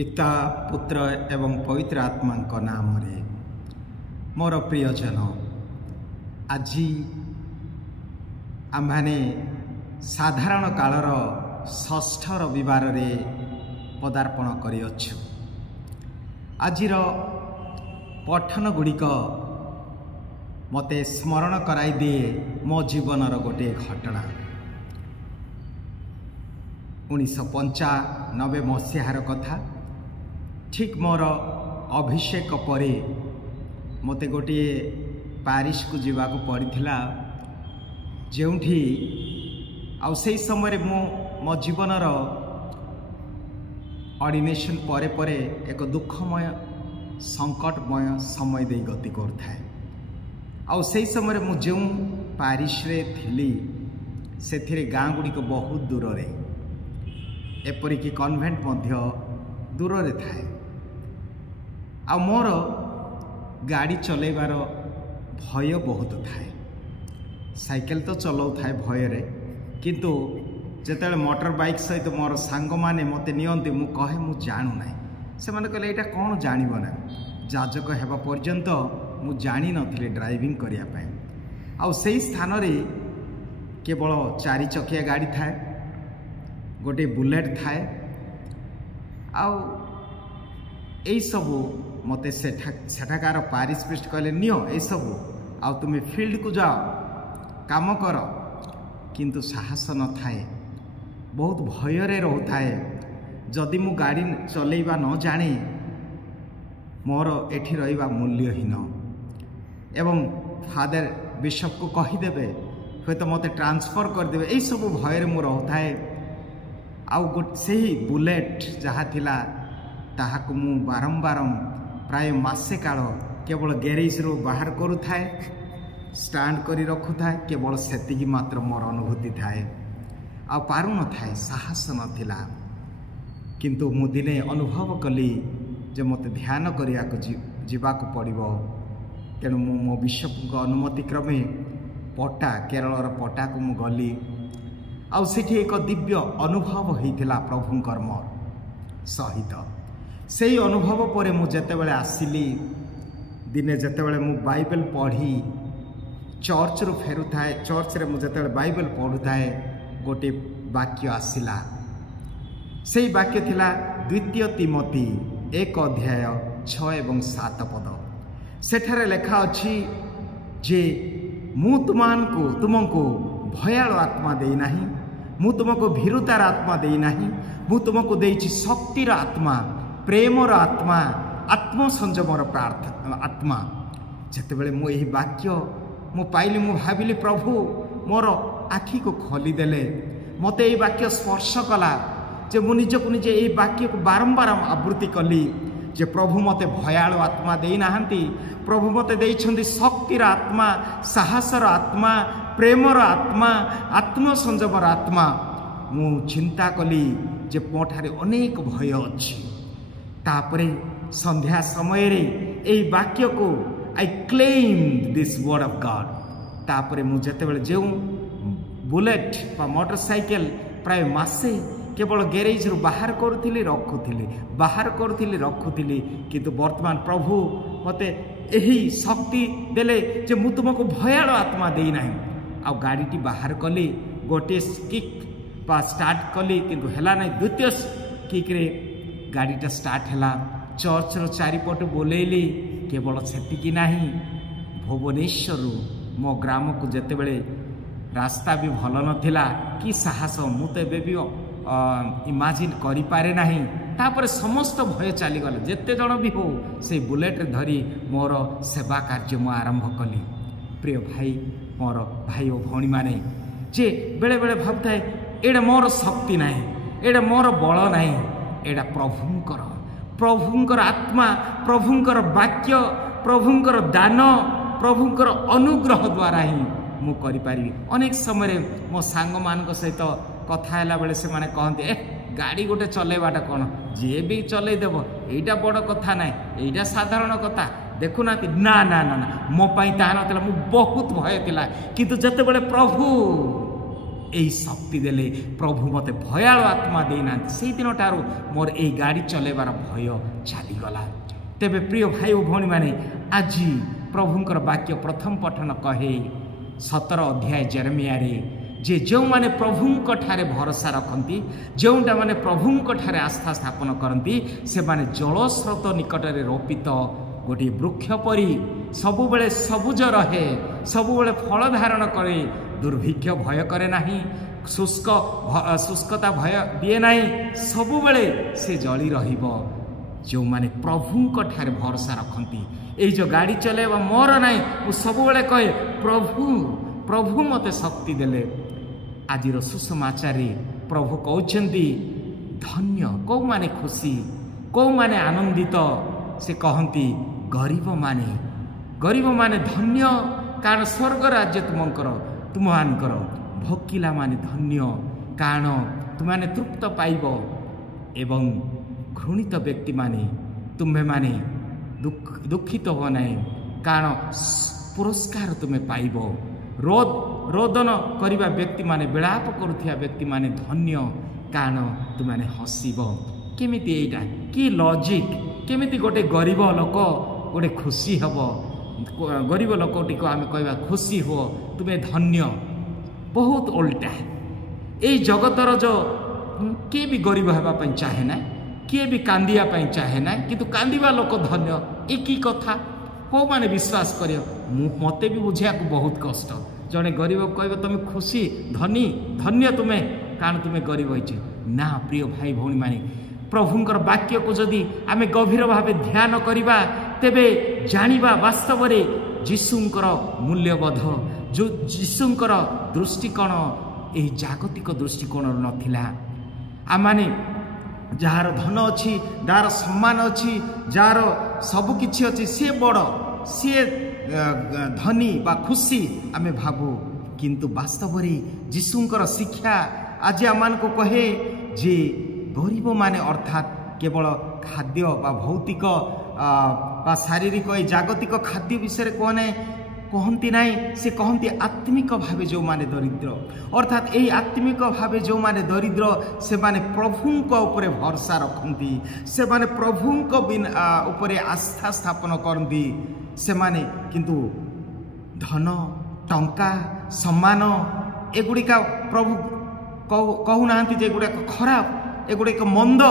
पिता पुत्र एवं पवित्र आत्मा नाम रे मोर प्रियजन आज आम्भे साधारण कालर षष्ठ रविवार रे पदार्पण करिअछु। आजिर पठन गुड़िक मते स्मरण कराई दिए मो जीवनर गोटे घटना। 1995 मसीहार कथा। ठीक मोर अभिषेक परे मते गोटे पारिश को जीवाक पड़िथिला, जेउठी आउ सेही समय मो जीवनर ऑर्डिनेशन परे परे एक दुखमय संकटमय समय दे गति करथाए। आउ सेही समय मु जो पारिश रे थिली सेथिरे गाँ गुड़िक बहुत दूर रे, एपरिकी कन्वेंट मध्य दूर रे थाए। आ मोर गाड़ी चलेबार भय बहुत थाए। साइकेल तो चलाउ थाए भय रे, किंतु जेतेबेले मोटर बाइक सहित मोर सांग माने मते नियंती मु कहे मु जानू ना। से माने कहले एटा कोन जानिबो ना। जाजक हेबा पर्यंत मु जानी नथिले ड्राइविंग करिया पय। आ सेही स्थान रे केवल 4 चकिया गाड़ी थाए, गोटे बुलेट थाए। आउ एई सबु मते सेठाकार पारिश पृष्ठ कहले नियो ए सबु आउ तुमे फील्ड को जाओ काम कर, किंतु साहस न थाए। बहुत भय रे रहउथाए। जदि मु गाड़ी चलेबा न जाने मोर एठी रहिबा मूल्यहीन। एवं फादर बिशप को कहीदेवे हे तो मते ट्रांसफर करदेवे, यही सब भय मु रहउथाए। आउ से ही बुलेट जहाँ थिला ताहाकु मु बारंबार प्राय मासे काल केवल गैरेज रो बाहर करू थाए, स्टैंड करी रखु थाए। केवल सेतिकी मात्र मोर अनुभूति थाए। आ पारु न थाए, साहस न थिला। किंतु मु दिने अनुभव कली जे मते ध्यान करिया को जीवाक पड़िबो। तेणु मो बिशप को अनुमति क्रमे पटा केरल पटा को मु गली। आउ सेठी एक दिव्य अनुभव होइथिला प्रभुंकर मोर सहित। सेही अनुभव परे मु जेतेबेले आसिली दिने जेतेबेले मु बाइबल पढ़ी चर्च रु फेरु थाए, चर्च रे मु जेतेबेले बाइबल पढ़ु थाए गोटे वाक्य आसिला। सेही वाक्य थिला 2 तिमोथी 1 अध्याय 6 एवं 7 पद। सेठारे लेखा अछि जे मु तुमको भयाल आत्मा देई नाही, मु तुमको भीरुतार आत्मा देई नाही, मु तुमको देइछि शक्तिर आत्मा, प्रेमर आत्मा, आत्मसंयमर आत्मा। जेतेबेले मु एही वाक्य मु पाइली, मु भाबिली प्रभु मोर आखि को खोली देले। मते एही वाक्य स्पर्श कला जे मु निजको निजे एही वाक्य को बारंबार आवृत्ति कली जे प्रभु मते भयाल आत्मा देई नाहंती, प्रभु मते देइछंती शक्तिर आत्मा, साहसर आत्मा, प्रेमर आत्मा, आत्मसंयमर आत्मा। मु चिंता कली जे मोठारे अनेक भय अछि। तापरे संध्या समय रे एही वाक्य को I claim this word of God. तापरे मु जेतेबेले जेउ बुलेट बा मोटरसाइकेल प्राय मासे केवल गैरेज रु बाहर करुथिली रखुथिली, बाहर करुथिली रखुथिली, किंतु वर्तमान प्रभु मते एही शक्ति देले जे मु तुमको भयाल आत्मा देई नाही। आ गाड़ीटी बाहर कली, गोटे किक बा स्टार्ट कली, किंतु हेला नाही। द्वितीय किक रे गाड़ीटा स्टार्ट हैला। चर्च रो चारिपट बोलेली। केवल सेतिकी नाही, भुवनेश्वर मो ग्राम को जेतेबेले रास्ता भी भल नथिला, कि साहस मु तो एबे भी इमाजिन करि पारे नाही। तापर समस्त भय चली गला। जेते जण भी हो से बुलेट धरी मोर सेवा कार्य मु आरंभ कली। प्रिय भाई, मोर भाई और भौणी माने जे बेले बेले भाबथाए एडा मोर शक्ति नाही, एडा मोर बल नाही, एडा प्रभुंकर आत्मा, प्रभुंकर वाक्य, प्रभुंकर दान, प्रभुंकर अनुग्रह द्वारा ही मु करि पारिबी। अनेक समय मो सांग मान सहित कथा हैला बेले से माने कहंती गाड़ी गोटे चलेबाटा कोन, जे भी चले देबो एटा बड़ कथा नाही, एटा साधारण कथा देखुना। ना ना ना ना, मो पाई ता नथिला। मु बहुत भय थिला, किंतु जते बेले प्रभु यही शक्ति देले प्रभु मते भयालु आत्मा देना से दिन ठार मोर यही गाड़ी चलेबार भय चलीगला। तेबे प्रिय भाई और भौणी माने आज प्रभुंकर वाक्य प्रथम पठन कहे 17 अध्याय जेरेमिया रे जे जो माने प्रभुंक ठारे भरोसा रखती जोटा माने प्रभुंक ठारे आस्था स्थापन करती से माने जलस्रोत निकट में रोपित गोटे वृक्ष परी सबुबले सबुज रहे, सबुबले फल धारण करे, दुर्भिक्ष भय करे नाही, शुष्कता भय दिए नाही, सबुबले से जली रहिबो। जो माने प्रभुंक ठारे भरोसा रखती ए जो गाड़ी चलेबा मोर नाही मु सबुबले कहे प्रभु प्रभु मते शक्ति देले। आज सुसमाचार प्रभु कहते धन्य कौ माने खुशी कौ माने आनंदित से कहती गरीब माने धन्य कारण स्वर्ग राज्य तुमकर भोकिला माने धन्य कारण तुमने तृप्त पाइब एवं घृणित व्यक्ति माने तुम्हें माने दुखित हो नहीं कारण पुरस्कार तुम्हें पाइब। रोदन करिबा व्यक्ति माने विलाप करुथिया व्यक्ति माने धन्य कारण तुमने हसीब। केमिति एटा कि लॉजिक केमिति गोटे गरीब लोक गोटे खुशी हब गरीब लोकटी को आम कहवा खुशी हो तुम्हें धन्य बहुत उल्टा ये जगतर जो किए भी गरीब होगापी चाहे ना किए भी कांदियापाई चाहे ना किंतु कांदिबा लोक धन्य एक कथा कौ माने विश्वास कर मते भी बुझा बहुत कष्ट जड़े गरीब कह तुम खुशी धनी धन्य तुम्हें कारण तुम्हें गरीब होइछ ना। प्रिय भाई भौणी माने प्रभुंकर वाक्य को जदि आमे गभीर भावे ध्यान करिबा तेबे जानिबा वास्तव रे जीशुंकर मूल्यबोध जो जीशुंकर दृष्टिकोण एही जागतिक दृष्टिकोण नथिला। आमाने जार धन अच्छी जार सम्मान अच्छी जार सबकिछि अच्छी सी बड़ सी धनी बा खुशी आमे भाबू किंतु वास्तव रे जीशुंकर शिक्षा आज आमान को कहे जे गरीब माने अर्थात केवल खाद्य बा भौतिक बा शारीरिक जागतिक खाद्य विषय कहती ना से कहती आत्मिक भावे जो माने दरिद्र अर्थात यही आत्मिक भावे जो माने दरिद्र से माने प्रभुंक उपरे भरोसा रखती से माने प्रभुंक उपरे आस्था स्थापन करती से माने किंतु धन टंका सम्मान एगुड़िका प्रभु कहूना जे गुड़ाक खराब एगुड़ाक मंद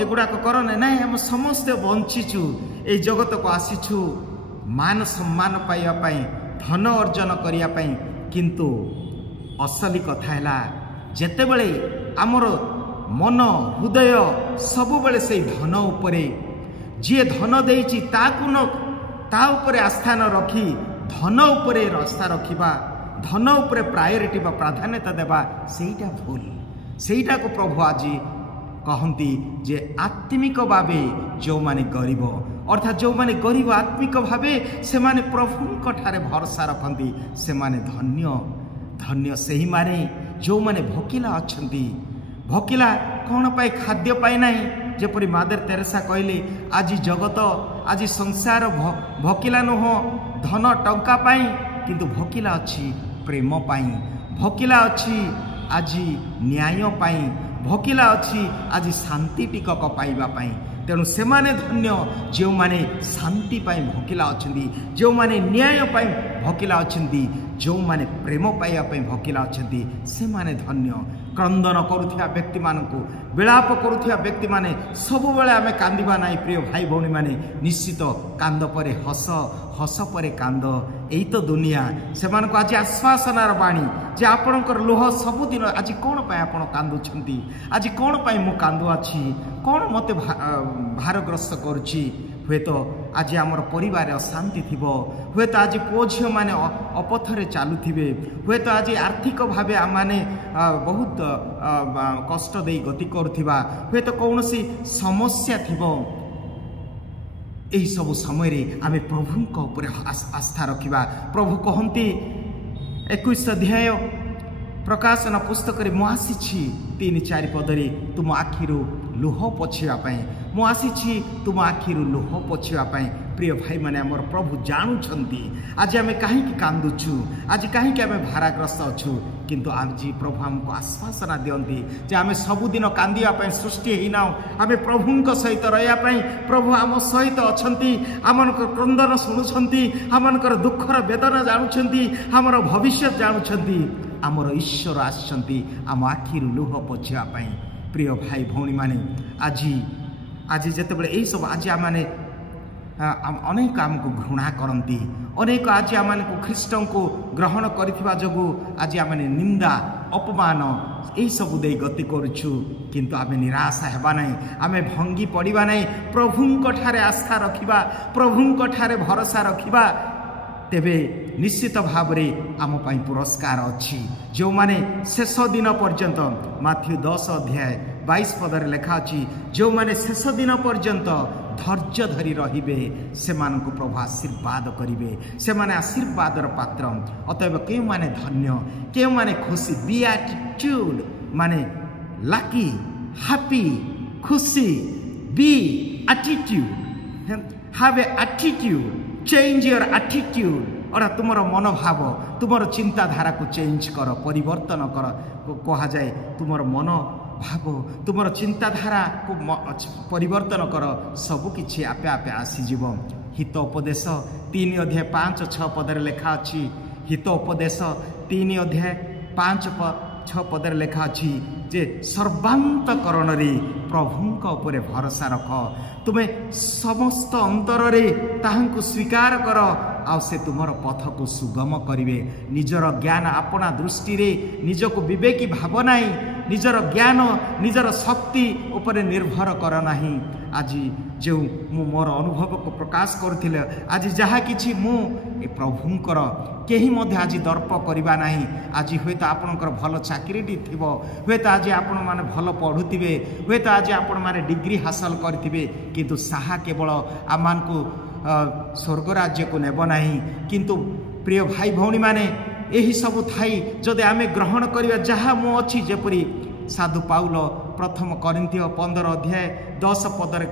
एगुड़ाक करना ना आम समस्ते बंचीचु ये जगत को आसीचु मान सम्मान पाइबापी धन अर्जन करने किंतु असली कथा है जेतेबेले आमर मन हृदय सबुबले से धन उपरे जी धन देइछि ताकु न ता उपरे आस्था न रखी धन उपरे आस्था रखिबा धन उपरे प्रायोरिटी बा प्राधान्यता देबा सेटा भूल सेटा को प्रभु आज कहती जे आत्मिक भावे जो माने गरीब अर्थात जो माने गरीब आत्मिक भावे से माने प्रभुंक ठारे भरोसा रखती से माने धन्य धन्य सही माने जो माने भोकिला अच्छंती भोकिला कौन पाई खाद्य पाई नहीं जेपरी मादर तेरेसा कहले आज जगत आज संसार भोकिला नुह धन टंका पाई किंतु भोकिला अच्छी प्रेम पाई भोकिला अच्छी आज न्याय पाई भोकिला अच्छी आज शांति टिकक पाइबा पाई तेणु से माने धन्य जो माने शांति पाई भोकिला अच्छी जो माने न्याय पाई भोकिला अच्छी जो माने प्रेम पाइबा पाई भोकिला अच्छी से माने धन्य। क्रंदन करुथिया व्यक्ति मानकु विलाप करुथिया व्यक्ति माने सब बेले आमे कांदिबा नाई। प्रिय भाई भौणी माने निश्चित कांद परे हस हस परे कांद यही तो दुनिया से मानक आज आश्वासनार बाणी जे आपणकर लोह सबुदिन आज कौन पाई आपण कांदुछंती आज कौन पाई मु कांदु अछि कौन मते भारग्रस्त करुछि हुए तो आज आमर परिवार अशांति थिबो हुए तो आज पुओ झियो माने अपथरे चालुथिबे हुए तो आज आर्थिक भावे आमाने बहुत कष्ट दे गति करुथिबा हुए तो कौनसी समस्या थिबो। यही सब समय आमे प्रभुंक उपरे आस्था रखिबा। प्रभु कहती 21 अध्याय प्रकाशन पुस्तक में मुआसी 3-4 पदरे तुम आखिरु लुह पोछिबा पई ମୁଁ ଆସିଛି ତୁମ ଆଖିରୁ ଲୁହ ପୋଛିବା ପାଇଁ। ପ୍ରିୟ ଭାଇମାନେ, ଆମର ପ୍ରଭୁ ଜାଣୁଛନ୍ତି ଆଜି ଆମେ କାହିଁକି କାନ୍ଦୁଛୁ, ଆଜି କାହିଁକି ଆମେ ଭାରାଗ୍ରସ୍ତ ଅଛୁ। କିନ୍ତୁ ଆଜି ପ୍ରଭୁ ଆମକୁ ଆଶ୍ୱାସନା ଦିଅନ୍ତି ଯେ ଆମେ ସବୁଦିନ କାନ୍ଦିବା ପାଇଁ ସୃଷ୍ଟି ହେଇନାହୁଁ, ଆମେ ପ୍ରଭୁଙ୍କ ସହିତ ରହିବା ପାଇଁ ପ୍ରଭୁ ଆମ ସହିତ ଅଛନ୍ତି। ଆମମାନଙ୍କର କ୍ରନ୍ଦନ ଶୁଣୁଛନ୍ତି, ଆମମାନଙ୍କର ଦୁଃଖର ବେଦନା ଜାଣୁଛନ୍ତି, ଆମର ଭବିଷ୍ୟତ ଜାଣୁଛନ୍ତି। ଆମର ଈଶ୍ୱର ଆସିଛନ୍ତି ଆମ ଆଖିରୁ ଲୁହ ପୋଛିବା ପାଇଁ। ପ୍ରିୟ ଭାଇ ଭଉଣୀମାନେ, ଆଜି ଯେତେବେଳେ ଏହିସବୁ ଆଜି ଆମମାନେ ଅନେକ ଆମକୁ ଘୃଣା କରନ୍ତି, ଅନେକ ଆଜି ଆମମାନଙ୍କୁ ଖ୍ରୀଷ୍ଟଙ୍କୁ ଗ୍ରହଣ କରିଥିବା ଯୋଗୁଁ ଆଜି ଆମେ ନିନ୍ଦା ଅପମାନ ଏହିସବୁ ଦେଇ ଗତି କରୁଛୁ। କିନ୍ତୁ ଆମେ ନିରାଶ ହେବା ନାହିଁ, ଆମେ ଭଙ୍ଗି ପଡ଼ିବା ନାହିଁ। ପ୍ରଭୁଙ୍କ ଠାରେ ଆସ୍ଥା ରଖିବା, ପ୍ରଭୁଙ୍କ ଠାରେ ଭରସା ରଖିବା, ତେବେ ନିଶ୍ଚିତ ଭାବରେ ଆମ ପାଇଁ ପୁରସ୍କାର ଅଛି। ଯେଉଁମାନେ ଶେଷ ଦିନ ପର୍ଯ୍ୟନ୍ତ, ମାଥ୍ୟୁ 10 ଅଧ୍ୟାୟ 22 ପଦରେ ଲେଖା ଅଛି, ଯେଉଁମାନେ ଶେଷ ଦିନ ପର୍ଯ୍ୟନ୍ତ ଧୈର୍ଯ୍ୟ ଧରି ରହିବେ ସେମାନଙ୍କୁ ପ୍ରଭୁ ଆଶୀର୍ବାଦ କରିବେ, ସେମାନେ ଆଶୀର୍ବାଦର ପାତ୍ର। ଅତଏବ କେଉଁମାନେ ଧନ୍ୟ, କେଉଁମାନେ ଖୁସି, ବିଆଟିଟ୍ୟୁଡ୍ ମାନେ ଲାକି, ହାପି, ଖୁସି, be attitude, have a attitude, change your attitude. ଅର୍ଥାତ୍ ତୁମର ମନୋଭାବ, ତୁମର ଚିନ୍ତାଧାରାକୁ ଚେଞ୍ଜ କର, ପରିବର୍ତ୍ତନ କର। କୁହାଯାଏ ତୁମର ମନୋଭାବ, ତୁମର ଚିନ୍ତାଧାରାକୁ ପରିବର୍ତ୍ତନ କର, ସବୁକିଛି ଆପେ ଆପେ ଆସିଯିବ। ହିତ ଉପଦେଶ 3 ଅଧ୍ୟାୟ 5-6 ପଦରେ ଲେଖା ଅଛି, ହିତ ଉପଦେଶ 3 ଅଧ୍ୟାୟ 5-6 ପଦରେ ଲେଖା ଅଛି ଯେ ସର୍ବାନ୍ତକରଣରେ ପ୍ରଭୁଙ୍କ ଉପରେ ଭରସା ରଖ, ତୁମେ ସମସ୍ତ ଅନ୍ତରରେ ତାହାଙ୍କୁ ସ୍ୱୀକାର କର, ଆଉ ସେ ତୁମର ପଥକୁ ସୁଗମ କରିବେ। ନିଜର ଜ୍ଞାନ ଆପଣା ଦୃଷ୍ଟିରେ ନିଜକୁ ବିବେକୀ ଭାବ ନାହିଁ, ନିଜର ଜ୍ଞାନ ନିଜର ଶକ୍ତି ଉପରେ ନିର୍ଭର କର ନାହିଁ। ଆଜି ଯେଉଁ ମୁଁ ମୋର ଅନୁଭବକୁ ପ୍ରକାଶ କରୁଥିଲି, ଆଜି ଯାହା କିଛି ମୁଁ ଏ ପ୍ରଭୁଙ୍କର, କେହି ମଧ୍ୟ ଆଜି ଦର୍ପ କରିବା ନାହିଁ। ଆଜି ହୁଏତ ଆପଣଙ୍କର ଭଲ ଚାକିରିଟି ଥିବ, ହୁଏତ ଆଜି ଆପଣମାନେ ଭଲ ପଢ଼ୁଥିବେ, ହୁଏତ ଆଜି ଆପଣମାନେ ଡିଗ୍ରୀ ହାସଲ କରିଥିବେ, କିନ୍ତୁ ତାହା କେବଳ ଆମମାନଙ୍କୁ ସ୍ୱର୍ଗ ରାଜ୍ୟକୁ ନେବ ନାହିଁ। କିନ୍ତୁ ପ୍ରିୟ ଭାଇ ଭଉଣୀମାନେ, ଏହିସବୁ ଥାଇ ଯଦି ଆମେ ଗ୍ରହଣ କରିବା ଯାହା ମୁଁ ଅଛି, ଯେପରି ସାଧୁ ପାଉଲ 1 କରିନ୍ଥୀୟ 15 ଅଧ୍ୟାୟ 10 ପଦରେ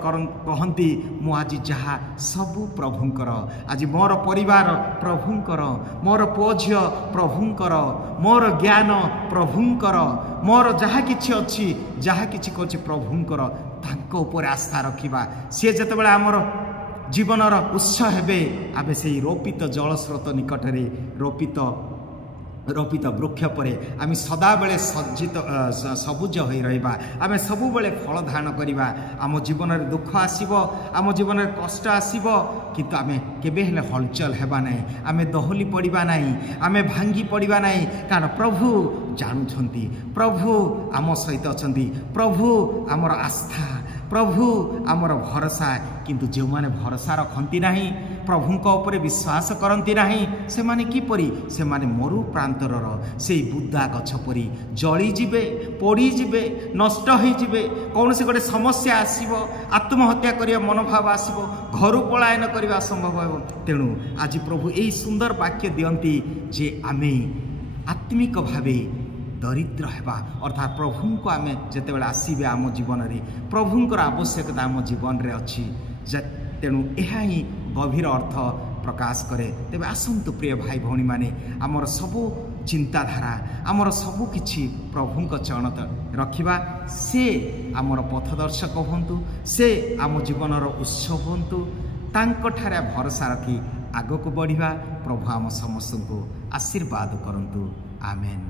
କହନ୍ତି, ମୁଁ ଆଜି ଯାହା ସବୁ ପ୍ରଭୁଙ୍କର, ଆଜି ମୋର ପରିବାର ପ୍ରଭୁଙ୍କର, ମୋର ପୁଅ ଝିଅ ପ୍ରଭୁଙ୍କର, ମୋର ଜ୍ଞାନ ପ୍ରଭୁଙ୍କର, ମୋର ଯାହା କିଛି ଅଛି, ଯାହା କିଛି କରୁଛି ପ୍ରଭୁଙ୍କର। ତାଙ୍କ ଉପରେ ଆସ୍ଥା ରଖିବା। ସିଏ ଯେତେବେଳେ ଆମର ଜୀବନର ଉତ୍ସ ହେବେ, ଆମେ ସେହି ରୋପିତ ଜଳସ୍ରୋତ ନିକଟରେ, ରୋପିତ ବୃକ୍ଷ ପରେ ଆମେ ସଦାବେଳେ ସବୁଜ ହୋଇ ରହିବା, ଆମେ ସବୁବେଳେ ଫଳ ଧାରଣ କରିବା। ଆମ ଜୀବନରେ ଦୁଃଖ ଆସିବ, ଆମ ଜୀବନରେ କଷ୍ଟ ଆସିବ, କିନ୍ତୁ ଆମେ କେବେ ହେଲେ ହଲଚଲ ହେବା ନାହିଁ, ଆମେ ଦୋହଲି ପଡ଼ିବା ନାହିଁ, ଆମେ ଭାଙ୍ଗି ପଡ଼ିବା ନାହିଁ। କାରଣ ପ୍ରଭୁ ଜାଣୁଛନ୍ତି, ପ୍ରଭୁ ଆମ ସହିତ ଅଛନ୍ତି, ପ୍ରଭୁ ଆମର ଆସ୍ଥା, ପ୍ରଭୁ ଆମର ଭରସା। କିନ୍ତୁ ଯେଉଁମାନେ ଭରସା ରଖନ୍ତି ନାହିଁ, ପ୍ରଭୁଙ୍କ ଉପରେ ବିଶ୍ୱାସ କରନ୍ତି ନାହିଁ, ସେମାନେ କିପରି? ସେମାନେ ମରୁ ପ୍ରାନ୍ତରର ସେଇ ବୁଦା ଗଛ ପରି ଜଳିଯିବେ, ପୋଡ଼ିଯିବେ, ନଷ୍ଟ ହୋଇଯିବେ। କୌଣସି ଗୋଟେ ସମସ୍ୟା ଆସିବ, ଆତ୍ମହତ୍ୟା କରିବା ମନୋଭାବ ଆସିବ, ଘରୁ ପଳାୟନ କରିବା ସମ୍ଭବ ହେବ। ତେଣୁ ଆଜି ପ୍ରଭୁ ଏହି ସୁନ୍ଦର ବାକ୍ୟ ଦିଅନ୍ତି ଯେ ଆମେ ଆତ୍ମିକ ଭାବେ ଦରିଦ୍ର ହେବା, ଅର୍ଥାତ୍ ପ୍ରଭୁଙ୍କୁ ଆମେ ଯେତେବେଳେ ଆସିବେ ଆମ ଜୀବନରେ, ପ୍ରଭୁଙ୍କର ଆବଶ୍ୟକତା ଆମ ଜୀବନରେ ଅଛି। ତେଣୁ ଏହା ହିଁ ଗଭୀର ଅର୍ଥ ପ୍ରକାଶ କରେ। ତେବେ ଆସନ୍ତୁ ପ୍ରିୟ ଭାଇ ଭଉଣୀମାନେ, ଆମର ସବୁ ଚିନ୍ତାଧାରା, ଆମର ସବୁ କିଛି ପ୍ରଭୁଙ୍କ ଚରଣ ରଖିବା। ସେ ଆମର ପଥଦର୍ଶକ ହୁଅନ୍ତୁ, ସେ ଆମ ଜୀବନର ଉତ୍ସ ହୁଅନ୍ତୁ। ତାଙ୍କଠାରେ ଭରସା ରଖି ଆଗକୁ ବଢ଼ିବା। ପ୍ରଭୁ ଆମ ସମସ୍ତଙ୍କୁ ଆଶୀର୍ବାଦ କରନ୍ତୁ। ଆମେନ୍।